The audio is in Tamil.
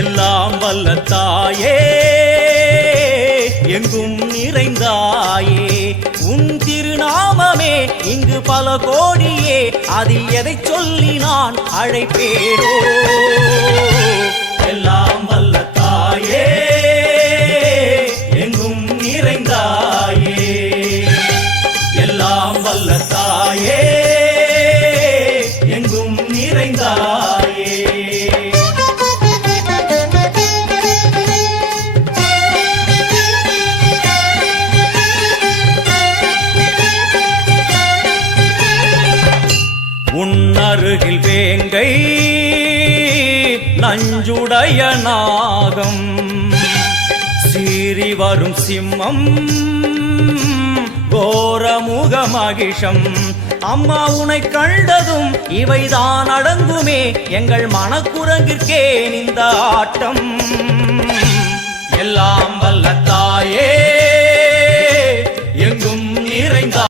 எல்லாம் வல்ல தாயே எங்கும் நிறைந்தாயே உன் திருநாமமே இங்கு பல கோடியே அது எதை சொல்லி நான் அழைப்பேனோ எல்லாம் வல்ல தாயே Yeah உன் அருகில் வேங்கை நஞ்சுடைய நாகம் சீறி வரும் சிம்மம் கோரமுக மகிஷம் அம்மா உனை கண்டதும் இவைதான் அடங்குமே எங்கள் மனக்குரங்கிற்கேன் இந்த ஆட்டம்